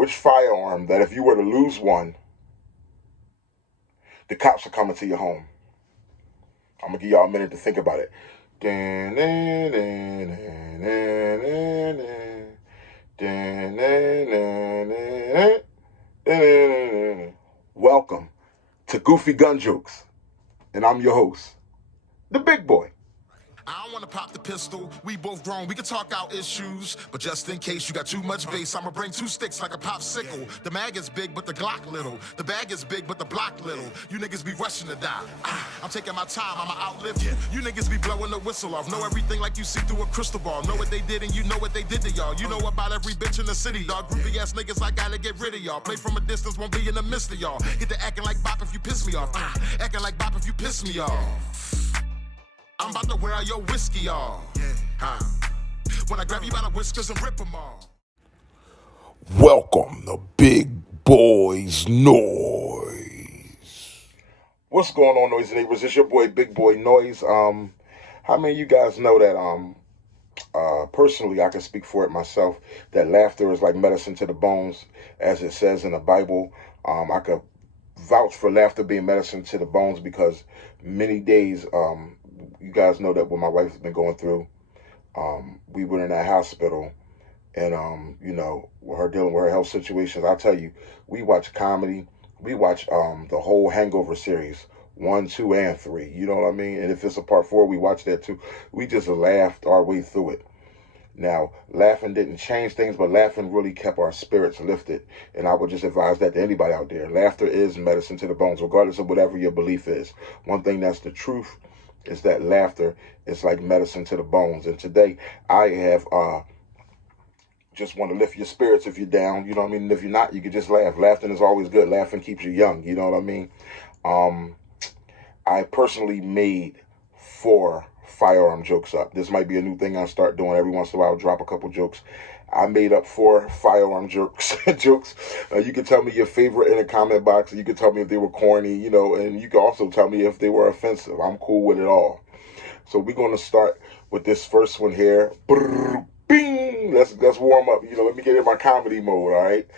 Which firearm that if you were to lose one, the cops are coming to your home? I'm going to give y'all a minute to think about it. Welcome to Goofy Gun Jokes, and I'm your host, the Big Boy. I don't wanna pop the pistol, we both grown, we can talk out issues. But just in case you got too much bass, I'ma bring two sticks like a popsicle. The mag is big, but the Glock little. The bag is big, but the block little. You niggas be rushing to die. I'm taking my time, I'ma outlive you. You niggas be blowing the whistle off. Know everything like you see through a crystal ball. Know what they did and you know what they did to y'all. You know about every bitch in the city, dog. Groupie ass niggas, I gotta get rid of y'all. Play from a distance, won't be in the midst of y'all. Get to acting like bop if you piss me off. Acting like bop if you piss me off. I'm about to wear out your whiskey off. When I grab you by the whiskers and rip them off. Welcome to Big Boy's Noise. What's going on, Noisy Neighbors? It's your boy, Big Boy Noise. How many of you guys know that, personally, I can speak for it myself, that laughter is like medicine to the bones, as it says in the Bible. I could vouch for laughter being medicine to the bones because many days, you guys know that what my wife has been going through, we were in that hospital, and with her dealing with her health situations. I'll tell you, we watch comedy, we watch the whole Hangover series, 1, 2, and 3. You know what I mean? And if it's a part 4, we watch that too. We just laughed our way through it. Now, laughing didn't change things, but laughing really kept our spirits lifted. And I would just advise that to anybody out there. Laughter is medicine to the bones, regardless of whatever your belief is. One thing that's the truth is that laughter is like medicine to the bones. And today, I have just want to lift your spirits if you're down. You know what I mean? And if you're not, you can just laugh. Laughing is always good. Laughing keeps you young. You know what I mean? I personally made 4 firearm jokes up. This might be a new thing I'll start doing. Every once in a while, I'll drop a couple jokes. I made up 4 firearm jokes. You can tell me your favorite in the comment box. You can tell me if they were corny, and you can also tell me if they were offensive. I'm cool with it all. So we're going to start with this first one here. Brrr, bing! Let's warm up. Let me get in my comedy mode, all right?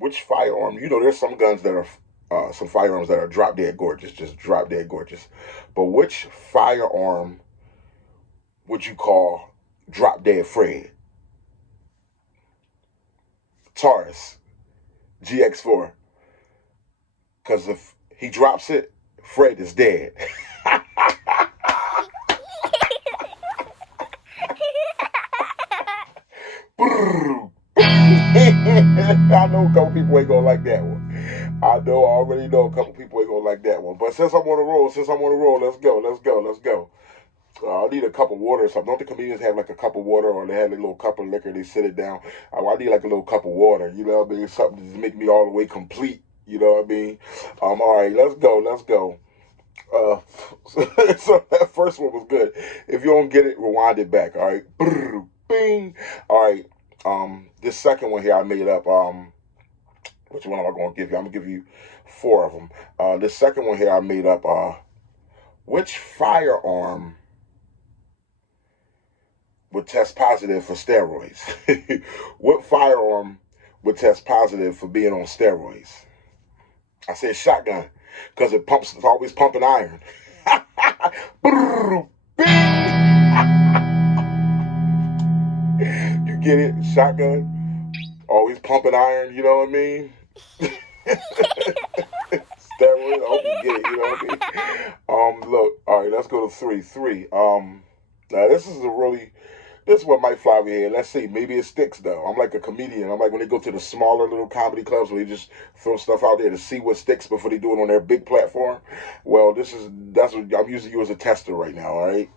Which firearm? There's some guns that are some firearms that are drop dead gorgeous, just drop dead gorgeous. But which firearm would you call drop dead Fred? Taurus GX4. Because if he drops it, Fred is dead. I know a couple people ain't gonna like that one. I already know a couple people ain't gonna like that one. But since I'm on a roll, let's go. I need a cup of water or something. Don't the comedians have like a cup of water, or they have a little cup of liquor, they sit it down? I need like a little cup of water, you know what I mean? Something to make me all the way complete, you know what I mean? All right, let's go. So that first one was good. If you don't get it, rewind it back, all right? Brrr, bing. All right, this second one here I made up. Which one am I going to give you? I'm going to give you 4 of them. This second one here I made up. Which firearm would test positive for steroids? What firearm would test positive for being on steroids? I said shotgun, because it's always pumping iron. You get it? Shotgun, always pumping iron, you know what I mean? Steroids, I hope you get it, you know what I mean? Look, all right, let's go to 3. Now this is what might fly over here. Let's see, maybe it sticks though. I'm like a comedian. I'm like when they go to the smaller little comedy clubs where they just throw stuff out there to see what sticks before they do it on their big platform. Well, that's what I'm using you as a tester right now, all right?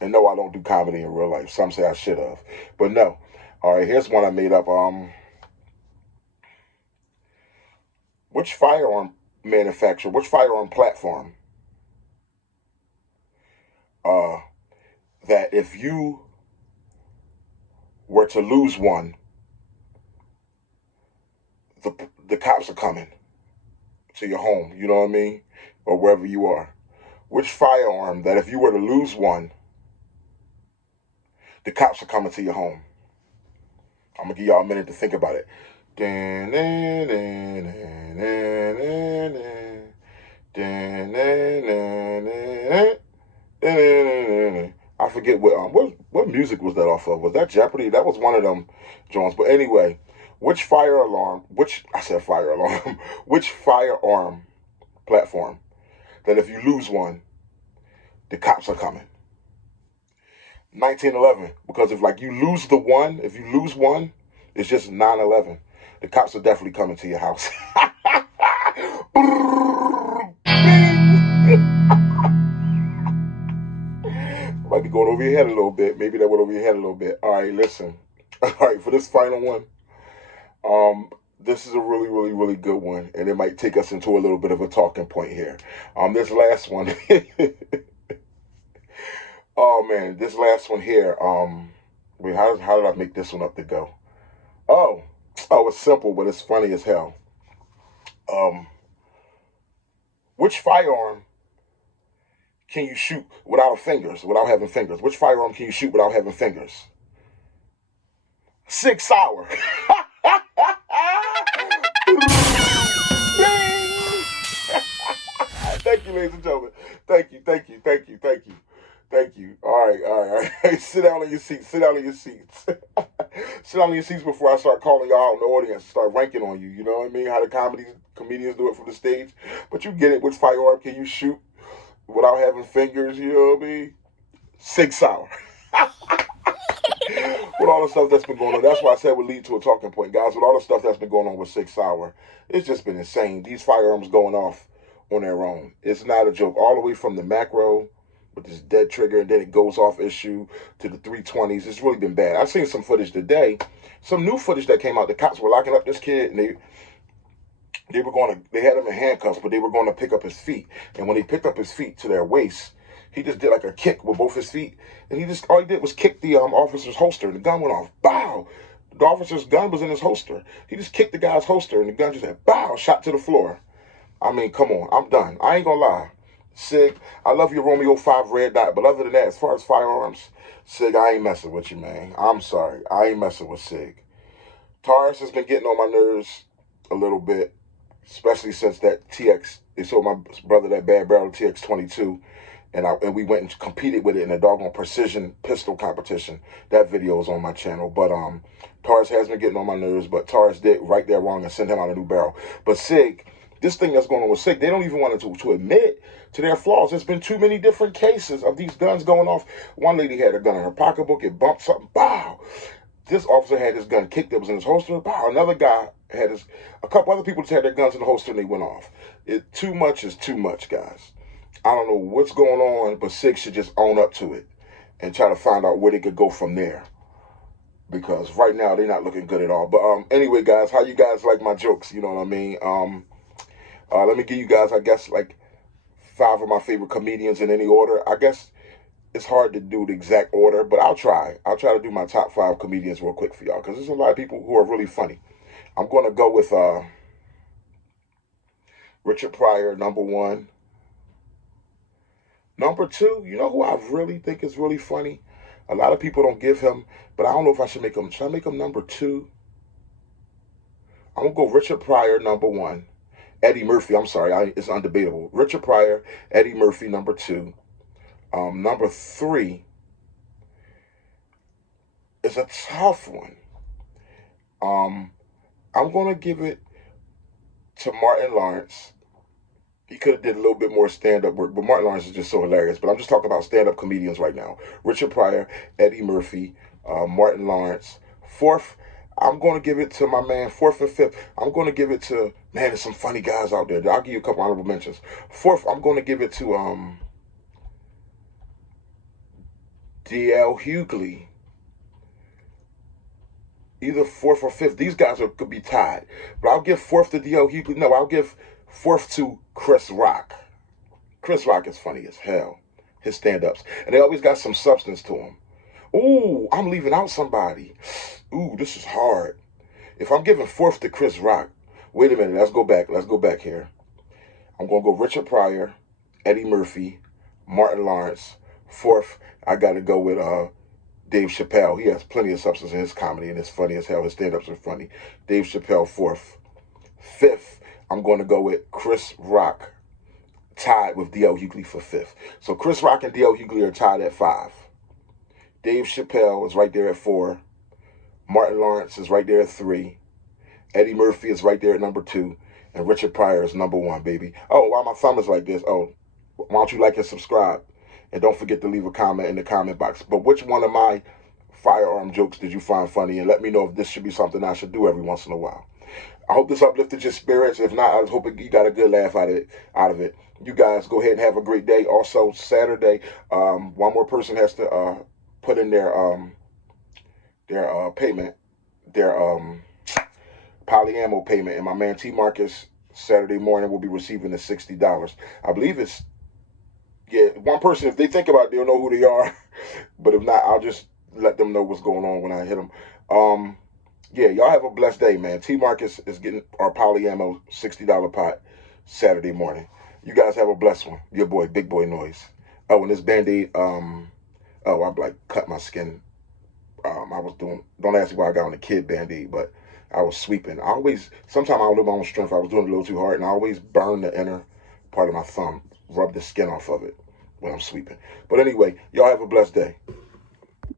And no, I don't do comedy in real life. Some say I should have, but no. All right, here's one I made up. Which firearm manufacturer, which firearm platform, that if you were to lose one, the cops are coming to your home, you know what I mean? Or wherever you are. Which firearm that if you were to lose one, the cops are coming to your home? gonna give y'all a minute to think about it. I forget what music was that off of. Was that Jeopardy? That was one of them joints. But anyway, which firearm platform that if you lose one, the cops are coming? 1911, because if like you lose the one, if you lose one, it's just 9/11. The cops are definitely coming to your house. Might be going over your head a little bit. Maybe that went over your head a little bit. All right, listen. All right, for this final one, this is a really, really, really good one, and it might take us into a little bit of a talking point here. This last one. Oh man, this last one here. Wait, how did I make this one up to go? Oh, it's simple, but it's funny as hell. Which firearm can you shoot without having fingers? Which firearm can you shoot without having fingers? Sig Sauer. Thank you, ladies and gentlemen. Thank you. All right. Sit down in your seats. Sit down in your seats before I start calling y'all out in the audience, start ranking on you. You know what I mean? How the comedians do it from the stage. But you get it. Which firearm can you shoot without having fingers? You know what I mean? Sig Sauer. With all the stuff that's been going on, that's why I said it would lead to a talking point, guys. With all the stuff that's been going on with Sig Sauer, it's just been insane. These firearms going off on their own. It's not a joke. All the way from the macro with this dead trigger, and then it goes off issue to the 320s. It's really been bad. I've seen some footage today, some new footage that came out. The cops were locking up this kid, and they had him in handcuffs, but they were going to pick up his feet. And when they picked up his feet to their waist, he just did like a kick with both his feet, and all he did was kick the officer's holster, and the gun went off. Bow! The officer's gun was in his holster. He just kicked the guy's holster, and the gun just went bow, shot to the floor. I mean, come on, I'm done. I ain't gonna lie. Sig, I love your Romeo 5 red dot, but other than that, as far as firearms, Sig, I ain't messing with you, man. I'm sorry. I ain't messing with Sig. Taurus has been getting on my nerves a little bit, especially since that TX, they sold my brother that Bad Barrel TX22, and we went and competed with it in a doggone precision pistol competition. That video is on my channel. But Taurus has been getting on my nerves, but Taurus did right there wrong and send him out a new barrel. But Sig, this thing that's going on with Sig, they don't even want to admit to their flaws. There's been too many different cases of these guns going off. One lady had a gun in her pocketbook, it bumped something, bow. This officer had his gun kicked that was in his holster, bow. Another guy had a couple other people just had their guns in the holster and they went off. Too much is too much, guys. I don't know what's going on, but Sig should just own up to it and try to find out where they could go from there. Because right now, they're not looking good at all. But anyway, guys, how you guys like my jokes? You know what I mean? Let me give you guys, I guess, like 5 of my favorite comedians in any order. I guess it's hard to do the exact order, but I'll try. I'll try to do my top 5 comedians real quick for y'all, because there's a lot of people who are really funny. I'm going to go with Richard Pryor, number 1. Number 2, you know who I really think is really funny? A lot of people don't give him, but I don't know if I should make him. Should I make him number 2? I'm going to go Richard Pryor, number 1. Eddie Murphy, I'm sorry, it's undebatable. Richard Pryor, Eddie Murphy, number 2. Number 3 is a tough one. I'm going to give it to Martin Lawrence. He could have did a little bit more stand-up work, but Martin Lawrence is just so hilarious. But I'm just talking about stand-up comedians right now. Richard Pryor, Eddie Murphy, Martin Lawrence. 4th, I'm going to give it to my man. 4th and 5th, I'm going to give it to, man, there's some funny guys out there. I'll give you a couple honorable mentions. 4th, I'm going to give it to D.L. Hughley. Either 4th or 5th. These guys could be tied. But I'll give 4th to D.L. Hughley. No, I'll give 4th to Chris Rock. Chris Rock is funny as hell. His stand-ups. And they always got some substance to them. Ooh, I'm leaving out somebody. Ooh, this is hard. If I'm giving 4th to Chris Rock, wait a minute, let's go back here. I'm going to go Richard Pryor, Eddie Murphy, Martin Lawrence. 4th, I got to go with Dave Chappelle. He has plenty of substance in his comedy, and it's funny as hell. His stand-ups are funny. Dave Chappelle, fourth. Fifth, I'm going to go with Chris Rock, tied with D.L. Hughley for fifth. So Chris Rock and D.L. Hughley are tied at 5. Dave Chappelle is right there at 4. Martin Lawrence is right there at 3. Eddie Murphy is right there at number 2. And Richard Pryor is number 1, baby. Oh, why my thumb is like this? Oh, why don't you like and subscribe? And don't forget to leave a comment in the comment box. But which one of my firearm jokes did you find funny? And let me know if this should be something I should do every once in a while. I hope this uplifted your spirits. If not, I hope you got a good laugh out of it. You guys go ahead and have a great day. Also, Saturday, one more person has to put in their payment, their polyammo payment. And my man T Marcus, Saturday morning, will be receiving the $60. I believe it's, yeah, one person, if they think about it, they'll know who they are. But if not, I'll just let them know what's going on when I hit them. Yeah, y'all have a blessed day, man. T Marcus is getting our polyammo $60 pot Saturday morning. You guys have a blessed one. Your boy, Big Boy Noise. Oh, and this Band-Aid, I like cut my skin. I was doing, don't ask me why I got on the kid Band-Aid, but I was sweeping. Sometimes I don't know my own strength. I was doing it a little too hard, and I always burn the inner part of my thumb, rub the skin off of it when I'm sweeping. But anyway, y'all have a blessed day.